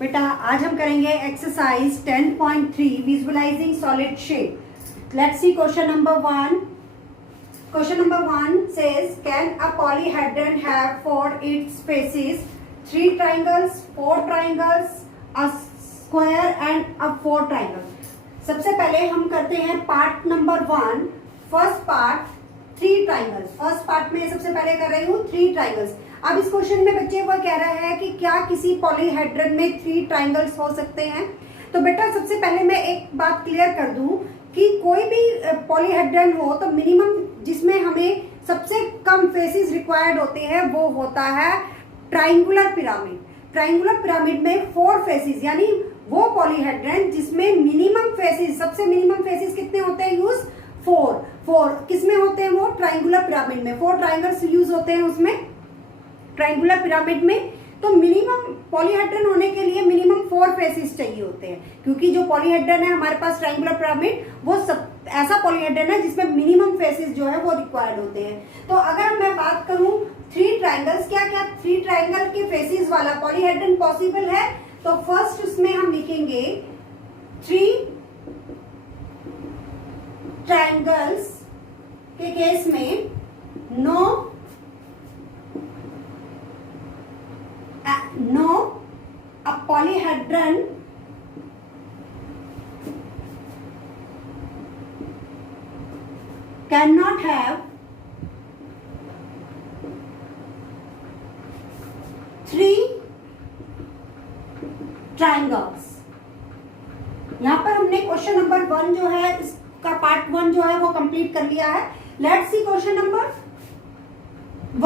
बेटा आज हम करेंगे exercise 10.3 visualising solid shape. Let's see question number 1। Question number 1 says can a polyhedron have four its faces, 3 triangles, 4 triangles, a square and a 4 triangles। सबसे पहले हम करते हैं part number 1। First part 3 triangles. First part में सबसे पहले कर रही हूँ 3 ट्राइंगल्स। अब इस क्वेश्चन में बच्चे वो कह रहा है कि क्या किसी पॉलीहेड्रन में 3 ट्राइंगल्स हो सकते हैं। तो बेटा सबसे पहले मैं एक बात क्लियर कर दूं कि कोई भी पॉलीहेड्रन हो तो मिनिमम जिसमें हमें सबसे कम फेसेस रिक्वायर्ड होते हैं वो होता है ट्राइंगुलर पिरामिड। ट्राइंगुलर पिरामिड में 4 फेसेस, यानी वो पॉलीहेड्रन जिसमें मिनिमम फेसेस, सबसे मिनिमम फेसेस कितने होते हैं यूज 4 किसमें होते हैं वो ट्राइंगुलर पिरामिड में 4 ट्राइंगल्स यूज होते हैं उसमें ट्राइंगुलर पिरामिड में। तो मिनिमम पॉलीहेड्रन होने के लिए मिनिमम 4 फेसेस चाहिए होते हैं, क्योंकि जो पॉलीहेड्रन है हमारे पास ट्राइंगुलर पिरामिड वो सब ऐसा पॉलीहेड्रन है जिसमें मिनिमम फेसेस जो है वो रिक्वायर्ड होते हैं। तो अगर मैं बात करूं 3 ट्राइंगल्स, क्या क्या 3 ट्राइंगल के फेसेस वाला पॉलीहेड्रन पॉसिबल है, तो फर्स्ट उसमें हम लिखेंगे 3 ट्राइंगल्स के केस में no a polyhedron cannot have 3 triangles। यहां पर हमने क्वेश्चन नंबर 1 जो है इसका पार्ट 1 जो है वो कंप्लीट कर लिया है। Let's see question number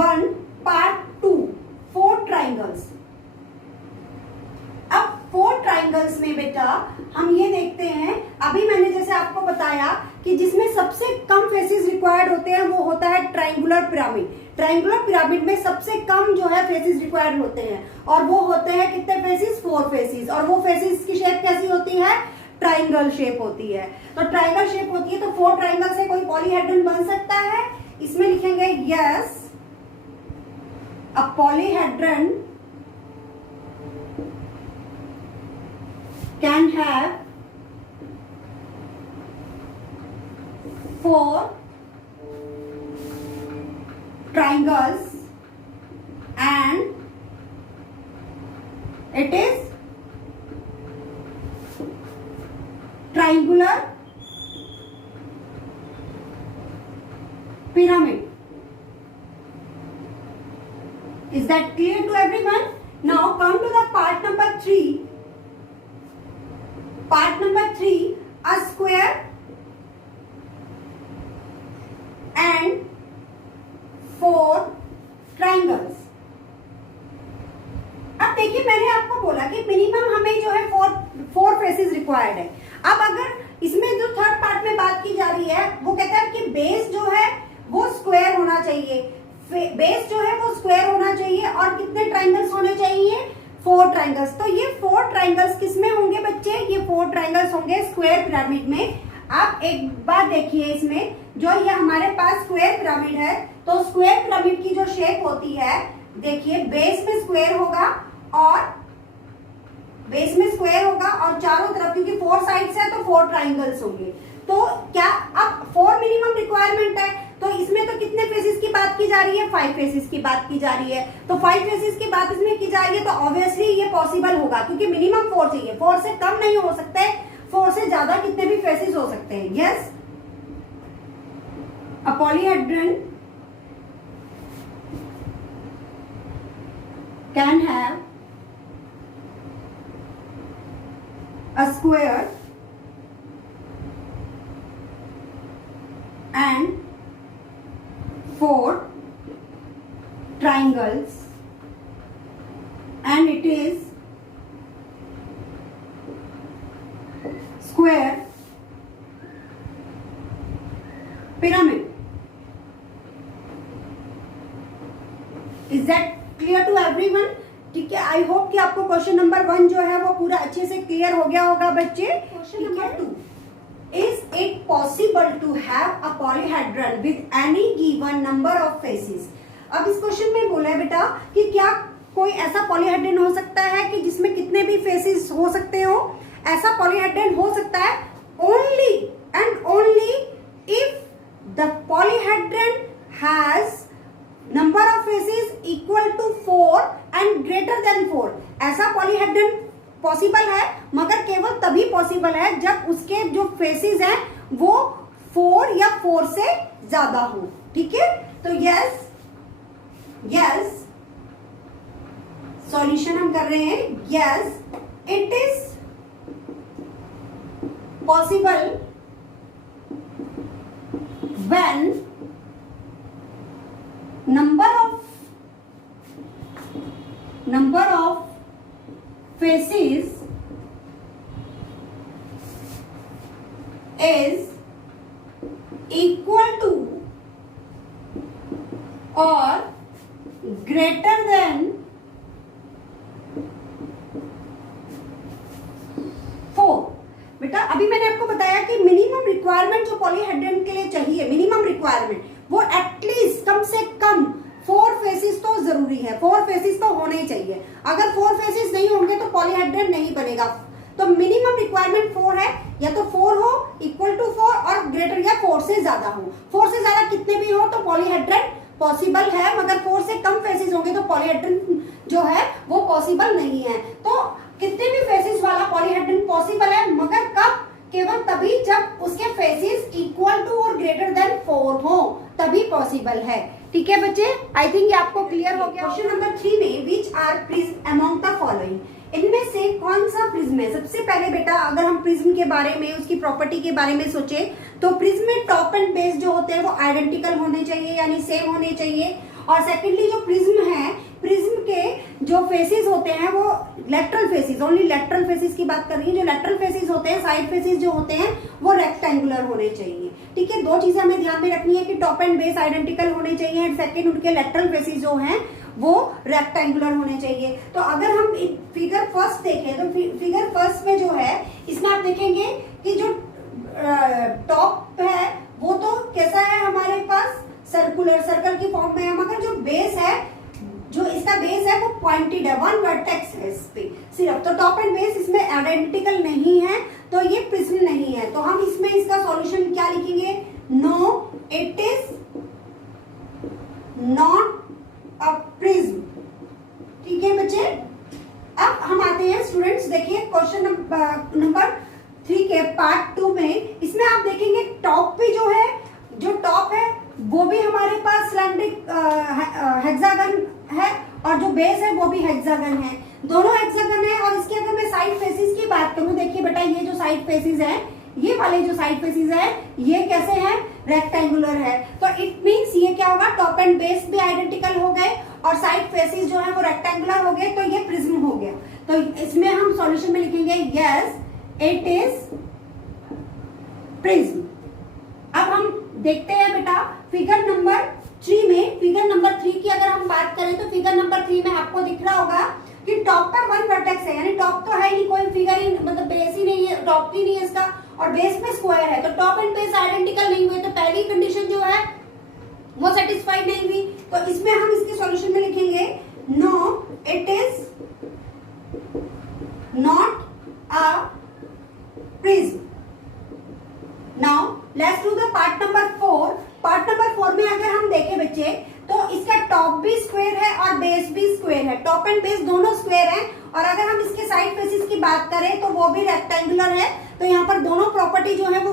1 part 2 4 triangles. अब 4 ट्राइंगल्स में बेटा हम ये देखते हैं, अभी मैंने जैसे आपको बताया कि जिसमें सबसे कम फेसेस रिक्वायर्ड होते हैं वो होता है ट्राइंगुलर पिरामिड। ट्राइंगुलर पिरामिड में सबसे कम जो है फेसेस रिक्वायर्ड होते हैं और वो होते हैं कितने फेसेस 4 फेसेस। और वो फेसेस की शेप कैसी होती है ट्राइंगल शेप होती है। तो ट्राइंगल शेप होती है तो 4 ट्राइंगल से कोई पॉलीहेड्रन बन सकता है। इसमें लिखेंगे yes a polyhedron can have 4 triangles and it is triangular pyramid। Is that clear to everyone? Now come to the part number 3. Part number 3, a square and 4 triangles। अब देखिए मैंने आपको बोला कि मिनिमम हमें जो है 4 फेसेस रिक्वायर्ड है। अब अगर इसमें जो थर्ड पार्ट में बात की जा रही है वो कहता है कि बेस जो है वो स्क्वायर होना चाहिए। बेस जो है वो स्क्वायर होना चाहिए और कितने ट्राइंगल्स होने चाहिए 4 ट्राइंगल्स। तो ये 4 ट्राइंगल्स किसमें होंगे बच्चे, ये 4 ट्राइंगल्स होंगे स्क्वायर पिरामिड में। आप एक बात देखिए, इसमें जो ये हमारे पास स्क्वायर पिरामिड है तो स्क्वायर पिरामिड की जो शेप होती है देखिए बेस में स्क्वायर होगा और बेस में स्क्वायर होगा और चारों तरफ क्योंकि 4 साइड्स है तो 4 ट्राइंगल्स होंगे। तो क्या अब 4 मिनिमम रिक्वायरमेंट है तो इसमें तो कितने फेसेस की बात की जा रही है 5 फेसेस की बात की जा रही है। तो 5 फेसेस की बात इसमें की जा रही है तो ऑब्वियसली ये पॉसिबल होगा क्योंकि मिनिमम 4 चाहिए। 4 से कम नहीं हो सकते, 4 से ज्यादा कितने भी फेसेस हो सकते हैं। Yes a polyhedron can have a square and 4 triangles and it is square pyramid। Is that clear to everyone? ठीक है, आई होप कि आपको क्वेश्चन नंबर 1 जो है वो पूरा अच्छे से क्लियर हो गया होगा बच्चे। Question number 2 is it possible to have a polyhedron with any given number of faces? अब इस क्वेश्चन में बोला है बेटा कि क्या कोई ऐसा पॉलीहेड्रन हो सकता है कि जिसमें कितने भी फेसेस हो सकते हो? ऐसा पॉलीहेड्रन हो सकता है only and only if the polyhedron has number of faces equal to 4 and greater than 4. ऐसा पॉलीहेड्रन पॉसिबल है, मगर केवल तभी पॉसिबल है जब उसके जो फेसेस हैं वो 4 या 4 से ज्यादा हो. ठीक है, तो यस सॉल्यूशन हम कर रहे हैं. Yes it is possible when number of faces is equal to or greater than 4. बेटा अभी मैंने आपको बताया कि मिनिमम रिक्वायरमेंट जो पॉलीहेड्रन के लिए चाहिए, मिनिमम रिक्वायरमेंट वो एटलीस्ट कम से कम 4 फेसेस तो जरूरी है. 4 फेसेस तो होने ही चाहिए. अगर 4 फेसेस नहीं होंगे तो पॉलीहेड्रन नहीं बनेगा. तो मिनिमम रिक्वायरमेंट 4 है, या तो 4 हो इक्वल टू 4 और ग्रेटर या 4 से ज्यादा हो. 4 से ज्यादा कितने भी हो तो पॉलीहेड्रन पॉसिबल है, मगर 4 से कम फेसेस होंगे तो पॉलीहेड्रन जो है वो पॉसिबल नहीं है. तो कितने भी फेसेस वाला पॉलीहेड्रन पॉसिबल है, मगर कब? केवल तभी जब उसके फेसेस इक्वल टू और ग्रेटर देन 4 हो, तभी पॉसिबल है. ठीक है बच्चे, आई थिंक ये आपको क्लियर हो गया. क्वेश्चन नंबर 3 में which are prism among the following, इनमें से कौन सा प्रिज्म है? सबसे पहले बेटा अगर हम प्रिज्म के बारे में, उसकी प्रॉपर्टी के बारे में सोचे तो प्रिज्म में टॉप एंड बेस जो होते हैं वो आइडेंटिकल होने चाहिए, यानी सेम होने चाहिए. और सेकेंडली जो प्रिज्म है, प्रिज्म के जो फेसेस होते हैं वो lateral faces, only lateral faces की बात कर रही है. जो लेटरल फेसेस होते हैं, साइड फेसेस जो होते हैं वो रेक्टेंगुलर होने चाहिए. ठीक है, 2 चीजें हमें ध्यान में रखनी है कि टॉप एंड बेस आइडेंटिकल होने चाहिए एंड सेकंड उनके लेटरल फेसेस जो हैं वो रेक्टेंगुलर होने चाहिए. तो अगर हम फिगर फर्स्ट देखें तो फिगर फर्स्ट में जो है इसमें आप देखेंगे कि जो टॉप है वो तो कैसा है हमारे पास, सर्कुलर, सर्कल की फॉर्म में है, मगर जो बेस है, जो इसका बेस है वो पॉइंटेड है, 1 वर्टेक्स है इस पे सिर्फ. तो टॉप एंड बेस इसमें आइडेंटिकल नहीं है, तो ये प्रिज्म नहीं है. तो हम इसमें इसका सॉल्यूशन क्या लिखेंगे? No, it is not a prism. ठीक है बच्चे, अब हम आते हैं स्टूडेंट्स, देखिए क्वेश्चन नंबर 3 के पार्ट 2 में. इसमें आप देखेंगे टॉप पे जो है, जो टॉप है वो भी हमारे पास सिलेंड्रिक हेक्सागन है और जो बेस है वो भी हेक्सागन है. दोनों हेक्सागन है. और इसके अगर मैं साइड फेसेस की बात करूं, देखिए बेटा ये जो साइड फेसेस है, ये वाले जो साइड फेसेस है ये कैसे हैं? रेक्टेंगुलर है. तो इट मींस ये क्या होगा, टॉप एंड बेस भी आइडेंटिकल हो गए और साइड फेसेस जो है वो रेक्टेंगुलर हो गए, तो ये प्रिज्म हो गया. तो इसमें हम सॉल्यूशन में लिखेंगे यस इट इज प्रिज्म. अब हम देखते हैं बेटा फिगर नंबर 3 में. फिगर नंबर 3 की अगर हम बात करें तो फिगर नंबर 3 में आपको दिख रहा होगा कि टॉप पर 1 वर्टेक्स है, यानी टॉप तो है नहीं, कोई फिगर ही मतलब बेस ही नहीं है, टॉप ही नहीं है इसका, और बेस में स्क्वायर है. तो टॉप एंड बेस आइडेंटिकल नहीं हुए, तो पहली कंडीशन जो है वो सेटिस्फाइड नहीं हुई. तो इसमें हम इसके सॉल्यूशन में लिखेंगे no, it is not a prism. Now let's do the part number 4. Part number 4 में अगर हम देखें बच्चे तो इसका टॉप भी स्क्वायर है और बेस भी स्क्वायर है. टॉप एंड बेस दोनों स्क्वायर हैं. और अगर हम इसके साइड फेसेस की बात करें तो वो भी रेक्टेंगुलर है. तो यहाँ पर दोनों प्रॉपर्टी जो है वो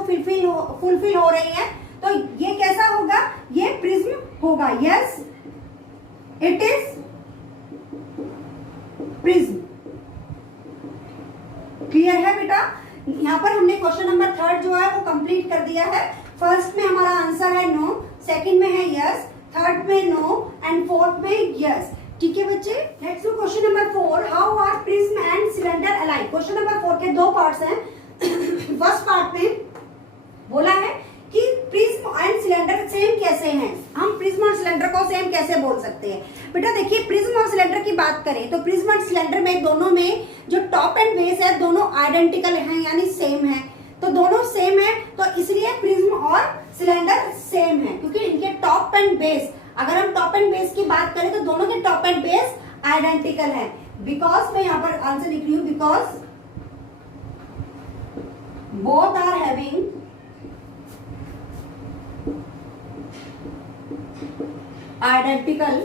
फुलफिल हो रही है. तो ये कैसा होगा? ये प्रिज्म होगा. Yes it is prism. Clear है बेटा? यहाँ पर हमने क्वेश्चन नंबर 3 जो है वो कंप्लीट कर दिया है. फर्स्ट में हमारा आंसर है नो, सेकंड में है यस, थर्ड में नो एंड फोर्थ में यस. ठीक है बच्चे, next question number 4. How are prism and cylinder alike? Question number 4 के 2 पार्ट्स हैं. फर्स्ट पार्ट में बोला है कि प्रिज्म एंड सिलेंडर सेम कैसे हैं. हम प्रिज्म और सिलेंडर को सेम कैसे बोल सकते हैं? बेटा देखिए, प्रिज्म और सिलेंडर की बात करें तो प्रिज्म और सिलेंडर में दोनों में जो टॉप एंड बेस है दोनों आइडेंटिकल हैं, यानी सेम है. तो दोनों सेम है, तो इसलिए सिलेंडर सेम है, क्योंकि इनके टॉप एंड बेस, अगर हम टॉप एंड बेस की बात करें तो दोनों के टॉप एंड बेस आइडेंटिकल है। बिकॉज मैं यहां पर आंसर लिख रही हूं, because both are having identical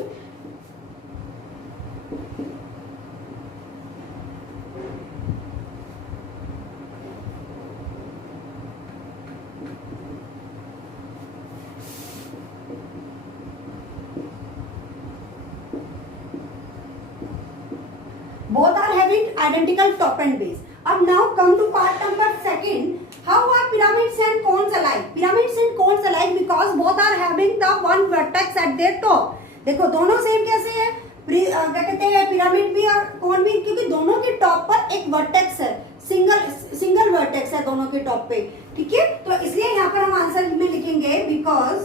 both are having identical top and base. अब now come to part number second. How are pyramids and cones alike? Pyramids and cones alike because both are having the one vertex at their top. देखो दोनों same कैसे है, क्या कहते हैं, pyramid भी और कोन भी, क्योंकि दोनों के टॉप पर एक वर्टेक्स है, सिंगल वर्टेक्स है दोनों के टॉप पे, ठीक है। तो इसलिए यहाँ पर हम आंसर में लिखेंगे because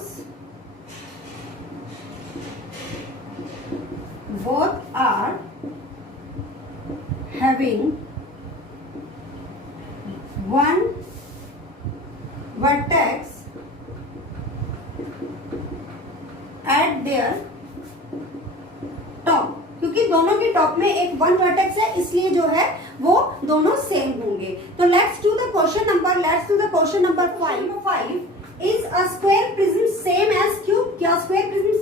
both are having one vertex at their top, क्योंकि दोनों के टॉप में एक वन वर्टेक्स है, इसलिए जो है वो दोनों सेम होंगे। तो let's do the question number 5 is a square prism same as cube. क्या स्क्वायर प्रिज्म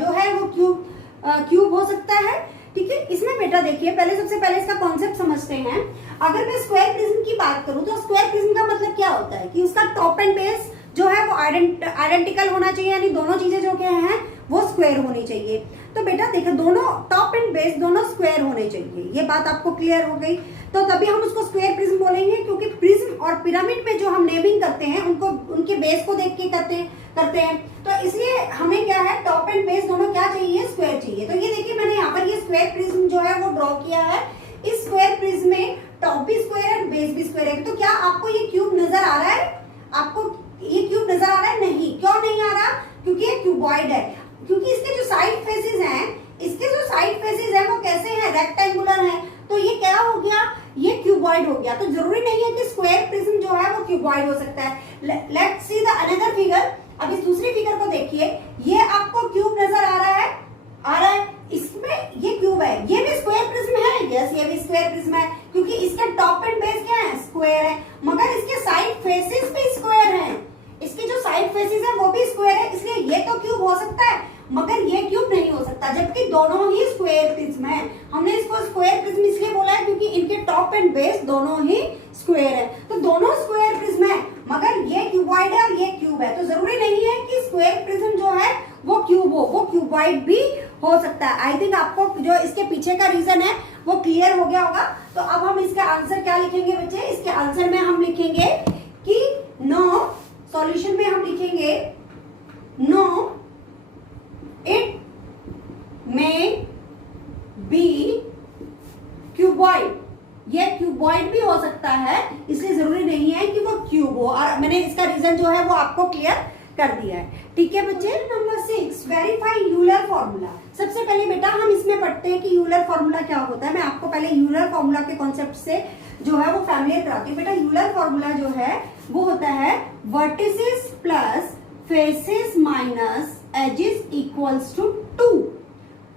जो है वो क्यूब हो सकता है, ठीक है। इसमें बेटा देखिए, सबसे पहले इसका कॉन्सेप्ट समझते हैं। अगर मैं स्क्वायर प्रिज्म की बात करूं तो स्क्वायर प्रिज्म का मतलब क्या होता है कि उसका टॉप एंड बेस जो है वो आइडेंटिकल होना चाहिए, यानी दोनों चीजें जो क्या हैं वो स्क्वायर होनी चाहिए। तो बेटा देखो, दोनों टॉप एंड बेस दोनों स्क्वायर होने चाहिए, ये बात आपको क्लियर हो गई। तो तभी हम उसको स्क्वायर प्रिज्म बोलेंगे, क्योंकि प्रिज्म और पिरामिड में जो हम नेमिंग करते हैं उनको उनके बेस को देख के करते हैं। तो इसलिए हमें क्या है, टॉप एंड बेस दोनों क्या चाहिए, स्क्वायर चाहिए। तो ये देखिए, मैंने यहाँ पर ये स्क्वायर प्रिज्म जो है वो ड्रॉ किया है। इस स्क्वायर प्रिज्म में टॉप भी स्क्वायर है, बेस भी स्क्वायर है। तो क्या आपको ये क्यूब नजर आ रहा है? आपको ये क्यूब नजर आ रहा है? नहीं। क्यों नहीं आ रहा? क्योंकि ये क्यूबॉइड है, क्योंकि इसके जो साइड फेसेस हैं वो कैसे हैं, रेक्टेंगुलर हैं। तो ये क्या हो गया, ये क्यूबॉइड हो गया। तो जरूरी नहीं है कि स्क्वायर प्रिज्म जो है वो क्यूबॉइड हो सकता है। Let's see the another figure. अब इस दूसरी फिगर को देखिए, ये आपको क्यूब नजर आ रहा है, इसमें ये क्यूब है, ये भी स्क्वायर प्रिज्म है, यस ये भी स्क्वायर प्रिज्म है, क्योंकि इसके टॉप एंड बेस क्या है, स्क्वायर है, मगर इसके साइड फेसेस भी स्क्वायर हैं। इसके जो साइड फेसेस है वो भी स्क्वायर है, इसलिए ये तो क्यूब हो सकता है मगर ये क्यूब नहीं हो सकता, जबकि दोनों ही स्क्वायर प्रिज्म है। हमने इसको स्क्वायर प्रिज्म इसलिए बोला है क्योंकि इनके टॉप एंड बेस दोनों ही स्क्वायर है। तो दोनों स्क्वायर प्रिज्म है, मगर ये क्यूबॉइड है और ये क्यूब है। तो जरूरी नहीं है कि स्क्वायर प्रिज्म जो है वो क्यूब हो, वो क्यूबॉइड भी हो सकता है। आई थिंक आपको जो इसके पीछे का रीजन है वो क्लियर हो गया होगा। तो अब हम इसका आंसर क्या लिखेंगे बच्चे? इसके आंसर में हम लिखेंगे कि नो, सॉल्यूशन में हम लिखेंगे no it may be cuboid. ये क्यूबॉइड भी हो सकता है, इसलिए जरूरी नहीं है कि वो क्यूब हो। और मैंने इसका रीजन जो है वो आपको क्लियर कर दिया है, ठीक है बच्चे। Number 6, verify Euler formula. सबसे पहले बेटा हम इसमें पढ़ते हैं कि यूलर फॉर्मूला क्या होता है। मैं आपको पहले यूलर फॉर्मूला के कॉन्सेप्ट से जो है वो फैमिलियर कराती हूँ। बेटा यूलर फॉर्मूला जो है वो होता है vertices plus faces minus edges equals to 2।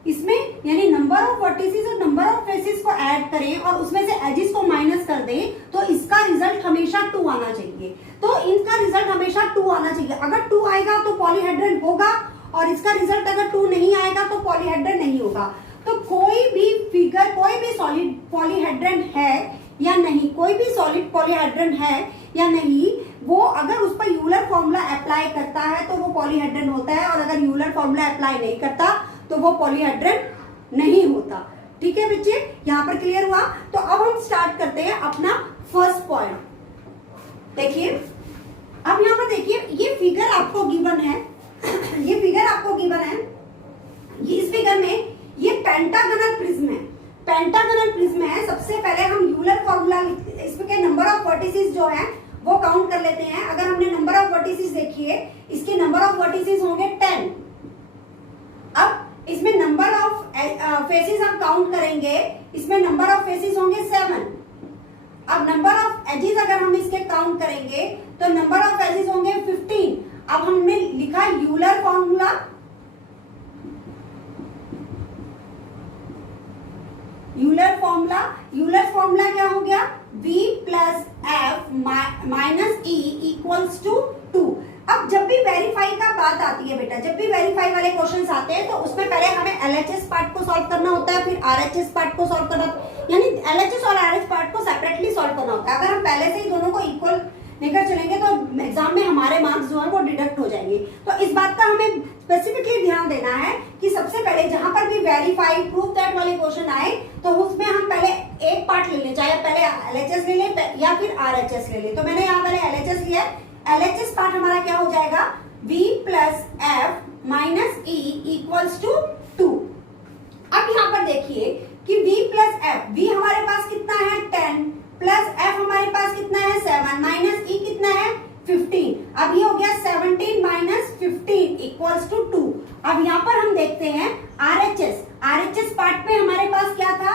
इसमें यानी नंबर ऑफ वर्टिसेस और नंबर ऑफ फेसेस को ऐड करें और उसमें से एजेस को माइनस कर दें, तो इसका रिजल्ट हमेशा 2 आना चाहिए। तो इनका रिजल्ट हमेशा 2 आना चाहिए। अगर 2 आएगा तो पॉलीहेड्रन होगा, और इसका रिजल्ट अगर 2 नहीं आएगा तो पॉलीहेड्रन नहीं होगा। तो कोई भी फिगर, कोई भी सॉलिड पॉलीहेड्रन है या नहीं, कोई भी सॉलिड पॉलीहेड्रन है या नहीं, वो अगर उस पर यूलर फॉर्मूला अप्लाई करता है तो वो पॉलीहेड्रन होता है, और अगर यूलर फॉर्मूला अप्लाई नहीं करता तो वो पॉलीहेड्रन नहीं होता। ठीक है बच्चे, यहाँ पर क्लियर हुआ। तो अब हम स्टार्ट करते हैं अपना फर्स्ट पॉइंट। देखिए, अब यहाँ पर देखिए, ये फिगर आपको गिवन है, ये फिगर आपको गिवन है। इस फिगर में ये पेंटागनल प्रिज्म है, पेंटागनल प्रिज्म है। सबसे पहले हम यूलर फॉर्मूला, इसमें नंबर ऑफ वर्टिसेस जो है वो काउंट कर लेते हैं। अगर हमने नंबर ऑफ वर्टिसेस देखिए, इसके नंबर ऑफ वर्टिसेस होंगे 10। अब इसमें नंबर ऑफ फेसेस हम काउंट करेंगे, इसमें नंबर ऑफ फेसेस होंगे 7। अब नंबर ऑफ एजेस अगर हम इसके काउंट करेंगे तो नंबर ऑफ एजेस होंगे 15। अब हमने लिखा यूलर फॉर्मूला, यूलर फॉर्मूला क्या हो गया, v plus F minus E equals to 2। अब जब भी वेरीफाई का बात आती है बेटा, जब भी वेरीफाई वाले क्वेश्चंस आते हैं तो उसमें पहले हमें एलएचएस पार्ट को सॉल्व करना होता है, फिर आरएचएस पार्ट को सॉल्व करना, यानी एलएचएस और आरएच पार्ट को सेपरेटली सॉल्व करना होता है। अगर हम पहले से ही दोनों को इक्वल लेकर चलेंगे तो एग्जाम में हमारे मार्क्स जो है वो डिडक्ट हो जाएंगे। तो इस बात का हमें स्पेसिफिकली ध्यान देना है कि सबसे पहले जहां पर भी वेरीफाई प्रूफ दैट वाले क्वेश्चन आए तो उसमें हम पहले एक पार्ट ले लें, चाहे पहले एलएचएस ले लें या फिर आरएचएस ले लें। तो मैंने यहाँ पहले एलएचएस लिया, एलएचएस पार्ट हमारा क्या हो जाएगा, v plus F minus E equals to 2। अब यहाँ पर देखिए कि v प्लस एफ, v हमारे पास कितना है 10 प्लस एफ हमारे पास कितना है 7 माइनस ई कितना है 15। अब ये हो गया 17 माइनस 15 इक्वल्स टू 2। अब यहाँ पर हम देखते हैं आरएचएस, आरएचएस पार्ट पे हमारे पास क्या था,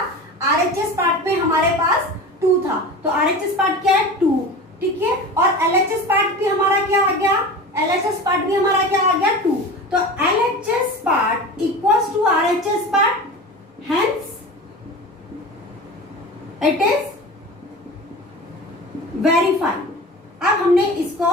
आरएचएस पार्ट पे हमारे पास 2 था, तो आरएचएस पार्ट क्या है 2, ठीक है। और एलएचएस पार्ट भी हमारा क्या आ गया, एलएचएस पार्ट भी हमारा क्या आ गया 2। तो LHS part equals to RHS part, hence it is verify. अब हमने इसको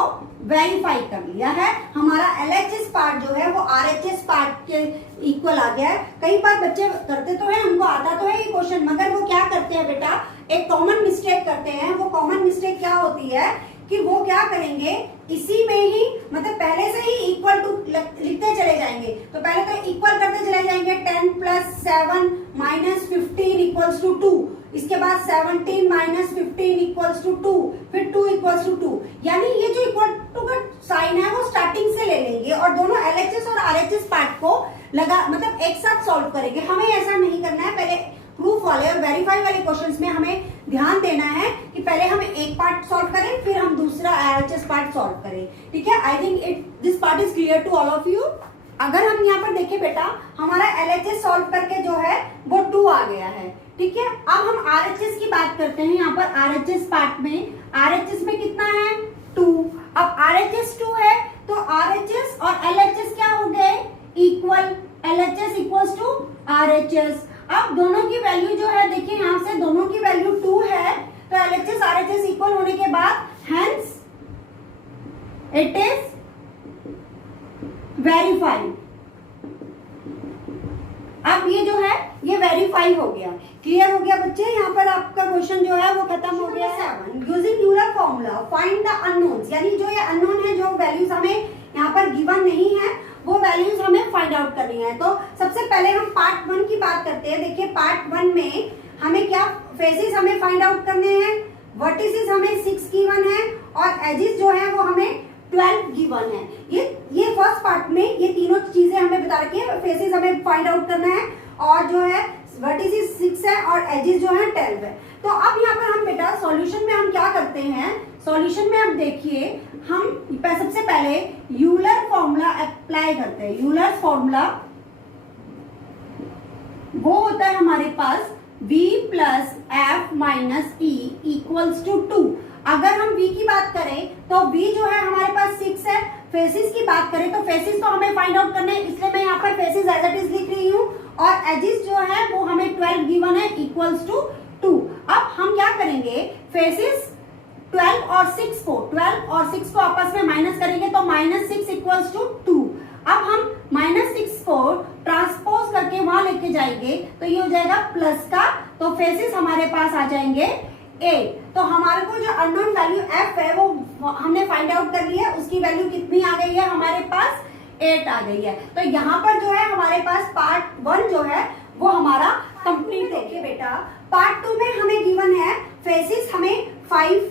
वेरीफाई कर लिया है, हमारा एलएचएस पार्ट जो है वो आरएचएस पार्ट के इक्वल आ गया है। कई बार बच्चे करते तो है, उनको आता तो है ये क्वेश्चन, मगर वो क्या करते हैं बेटा, एक कॉमन मिस्टेक करते हैं। वो कॉमन मिस्टेक क्या होती है कि वो क्या करेंगे, इसी में ही मतलब पहले से ही इक्वल टू लिखते चले जाएंगे। तो पहले तो इक्वल करते चले जाएंगे, 10 प्लस 7 माइनस 15 इक्वल्स टू 2, इसके बाद 17 माइनस 15 इक्वल्स टू 2, फिर 2 इक्वल्स टू 2। यानी ये जो इक्वल टू का साइन है वो स्टार्टिंग से ले लेंगे और दोनों एलएचएस और आरएचएस पार्ट को लगा मतलब एक साथ सॉल्व करेंगे। हमें ऐसा नहीं करना है, पहले प्रूफ वाले और वेरीफाई वाले क्वेश्चंस में हमें ध्यान देना है कि पहले हम एक पार्ट सॉल्व करें फिर हम दूसरा आरएचएस पार्ट सॉल्व करें, ठीक है। I think this part is clear to all of you. अगर हम यहाँ पर देखें बेटा, हमारा एलएचएस सॉल्व करके जो है वो 2 आ गया है, ठीक है। अब हम आरएचएस की बात करते हैं। यहाँ पर आरएचएस पार्ट में, आरएचएस में कितना है 2। अब आरएचएस 2 है तो आरएचएस और एलएचएस क्या हो गए, equal, LHS equals to RHS. अब दोनों की वैल्यू जो है देखिए, यहाँ से दोनों की वैल्यू 2 है, तो एलएचएस आरएचएस इक्वल होने के बाद हेंस इट इज वेरीफाई। अब ये जो है ये वेरीफाई हो गया, क्लियर हो गया बच्चे। यहाँ पर आपका क्वेश्चन जो है वो खत्म हो गया। 7 using Euler formula find the unknowns, यानी जो ये अननोन है, जो वैल्यूज हमें यहाँ पर गिवन नहीं है वो वैल्यूज हमें फाइंड आउट करनी है। तो सबसे पहले हम पार्ट 1 की बात करते हैं। देखिए पार्ट 1 में हमें क्या फेसेस हमें फाइंड आउट करने हैं, वर्टिसेस हमें 6 गिवन है और एजेस जो है वो हमें 12 गिवन है। ये फर्स्ट पार्ट में ये तीनों चीजें हमें बता रखी है, फेसेस हमें फाइंड आउट करना है और जो है वर्टिसेस 6 है और एजेस जो है 12 है। तो अब यहाँ पर हम बेटा सॉल्यूशन में हम क्या करते हैं, सॉल्यूशन में अब देखिए हम सबसे पहले यूलर फॉर्मूला अप्लाई करते हैं। यूलर फॉर्मूला वो होता है हमारे पास v plus F minus E equals to 2। अगर हम v की बात करें तो v जो है हमारे पास 6 है। फेसिस की बात करें तो फेसिस तो हमें फाइंड आउट करने हैं, इसलिए मैं यहाँ पर फेसिस एज इट इज लिख रही हूँ और एजिस जो है वो हमें 12 गिवन है इक्वल्स टू 2। अब हम क्या करेंगे, फेसिस 12 और 6 को आपस में माइनस करेंगे तो -6 इक्वल्स टू 2। अब हम -6 को ट्रांसपोज करके वहां लेके जाएंगे तो ये हो जाएगा प्लस का, तो फेसिस हमारे पास आ जाएंगे 8। तो हमारे को जो अननोन वैल्यू f है वो हमने फाइंड आउट कर लिया, उसकी वैल्यू कितनी आ गई है हमारे पास 8 आ गई है। तो यहाँ पर जो है हमारे पास पार्ट 1 जो है वो हमारा कंप्लीट। देखिए बेटा पार्ट 2 में हमें गिवन है फेसिस हमें 5,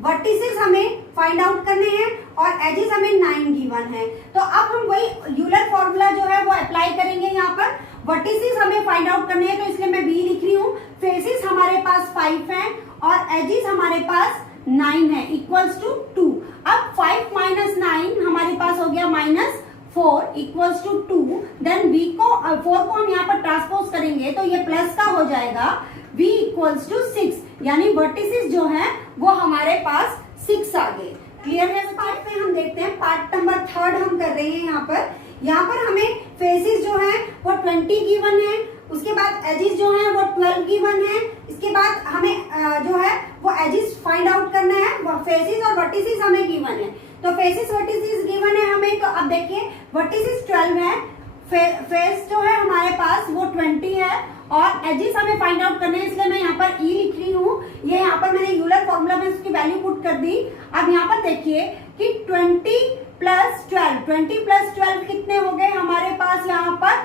वर्टिसेस हमें फाइंड आउट करने हैं और एजेस हमें 9 गिवन है। तो अब हम वही यूलर फॉर्मूला जो है वो अप्लाई करेंगे। यहाँ पर वर्टिसेस हमें फाइंड आउट करने हैं तो इसलिए मैं बी लिख रही हूँ। फेसिस हमारे पास 5 है और एजेस हमारे पास 9 है इक्वल्स टू 2। अब 5 माइनस 9 हमारे पास हो गया -4 इक्वल्स टू 2। देन v को 4 को हम यहाँ पर ट्रांसपोज करेंगे तो ये प्लस का हो जाएगा v इक्वल्स टू 6, यानी वर्टिसेस जो है वो हमारे पास 6 आ गए। क्लियर है? पार्ट में हम देखते हैं, पार्ट नंबर 3 हम कर रहे हैं। यहाँ पर हमें फेसेस जो है वो 20 गिवन है, उसके बाद एजेस जो है वो 12 गिवन है, इसके बाद हमें जो है वो एजेस फाइंड आउट करना है, फेसेस और वर्टिसेस हमें गिवन है। तो फेसेस वर्टिसेस गिवन है हमें, तो अब देखिए वर्टिसेस 12 है, फेस जो है हमारे पास वो 20 है और एजेस हमें फाइंड आउट करने हैं, इसलिए मैं यहाँ पर ई लिख रही हूँ। ये यहाँ पर मैंने यूलर फॉर्मूला में उसकी वैल्यू पुट कर दी। अब यहाँ पर देखिए कि 20 प्लस 12 कितने हो गए हमारे पास, यहाँ पर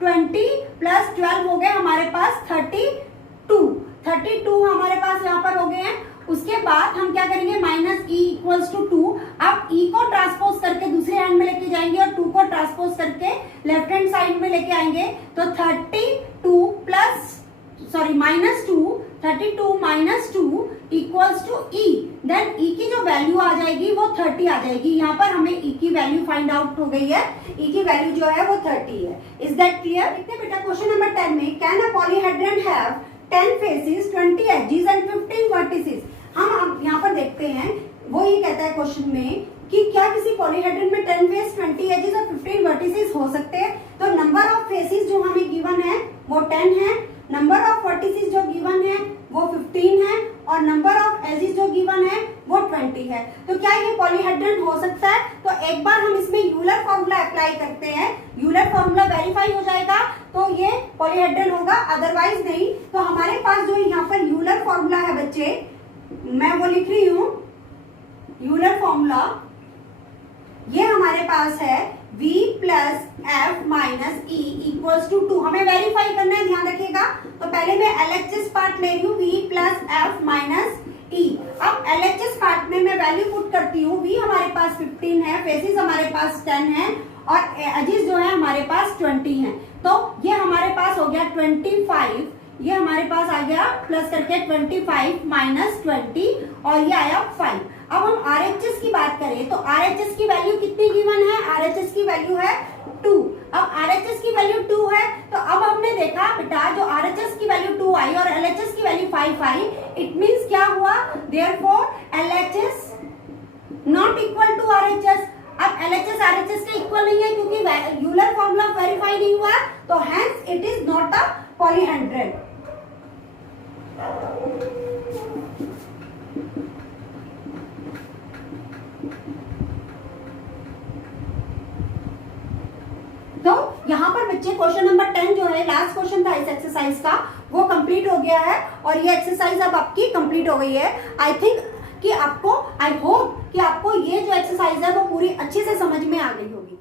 20 प्लस 12 हो गए हमारे पास 32 हमारे पास यहाँ पर हो गए हैं। उसके बाद हम क्या करेंगे, माइनस ई इक्वल्स टू 2। अब ई को ट्रांसपोज करके दूसरे हैंड में लेके जाएंगे और 2 को ट्रांसपोज करके लेफ्ट हैंड साइड में लेके आएंगे, तो 32 minus 2 equals to E. Then E की जो वैल्यू आ जाएगी वो 30 आ जाएगी। यहाँ पर हमें ई की वैल्यू फाइंड आउट हो गई है, ई की वैल्यू जो है वो 30 है। Is that clear? देखते हैं बेटा क्वेश्चन नंबर 10 में, can a polyhedron have 10 faces, 20 edges and 15 vertices. हम अब यहाँ पर देखते हैं, वो ये कहता है क्वेश्चन में कि क्या किसी पॉलीहेड्रन में 10 फेस, 20 एजेस और 15 वर्टिसेस हो सकते हैं। तो नंबर ऑफ फेसेस जो हमें गिवन है वो 10 है, नंबर ऑफ वर्टिसेस जो गिवन है वो 15 है और नंबर ऑफ एजेस जो गिवन है वो 20 है। तो क्या ये पॉलीहेड्रन हो सकता है? तो एक बार हम इसमें यूलर फॉर्मूला अप्लाई करते हैं, यूलर फॉर्मूला वेरीफाई हो जाएगा तो ये पॉलीहेड्रन होगा, अदरवाइज नहीं। तो हमारे पास जो यहाँ पर यूलर फॉर्मूला है बच्चे, मैं वो लिख रही हूँ, यूलर फॉर्मूला ये हमारे पास है v plus F minus E equals to 2। हमें वेरीफाई करना है, ध्यान रखिएगा। तो पहले मैं LHS पार्ट ले रही हूँ, v प्लस एफ माइनस ई। अब LHS पार्ट में मैं वैल्यू पुट करती हूँ, v हमारे पास 15 है, फेसेस हमारे पास 10 है और एजेस जो है हमारे पास 20 है। तो ये हमारे पास हो गया 25, ये हमारे पास आ गया प्लस करके 25 माइनस 20 और ये आया 5। अब हम RHS की बात करें तो RHS की वैल्यू कितनी गिवन है, RHS की वैल्यू है 2। अब RHS की वैल्यू 2 है, तो अब हमने देखा बेटा जो RHS की वैल्यू 2 आई और LHS की वैल्यू 5 आई, इट मींस क्या हुआ, therefore LHS not equal to RHS। अब LHS RHS के इक्वल नहीं है क्योंकि यूलर फॉर्मूला वेरीफाई नहीं हुआ, तो hence it is not a polyhedron. तो यहाँ पर बच्चे क्वेश्चन नंबर 10 जो है लास्ट क्वेश्चन था इस एक्सरसाइज का, वो कंप्लीट हो गया है और ये एक्सरसाइज अब आपकी कंप्लीट हो गई है। आई थिंक कि आपको, आई होप कि आपको ये जो एक्सरसाइज है वो पूरी अच्छे से समझ में आ गई होगी।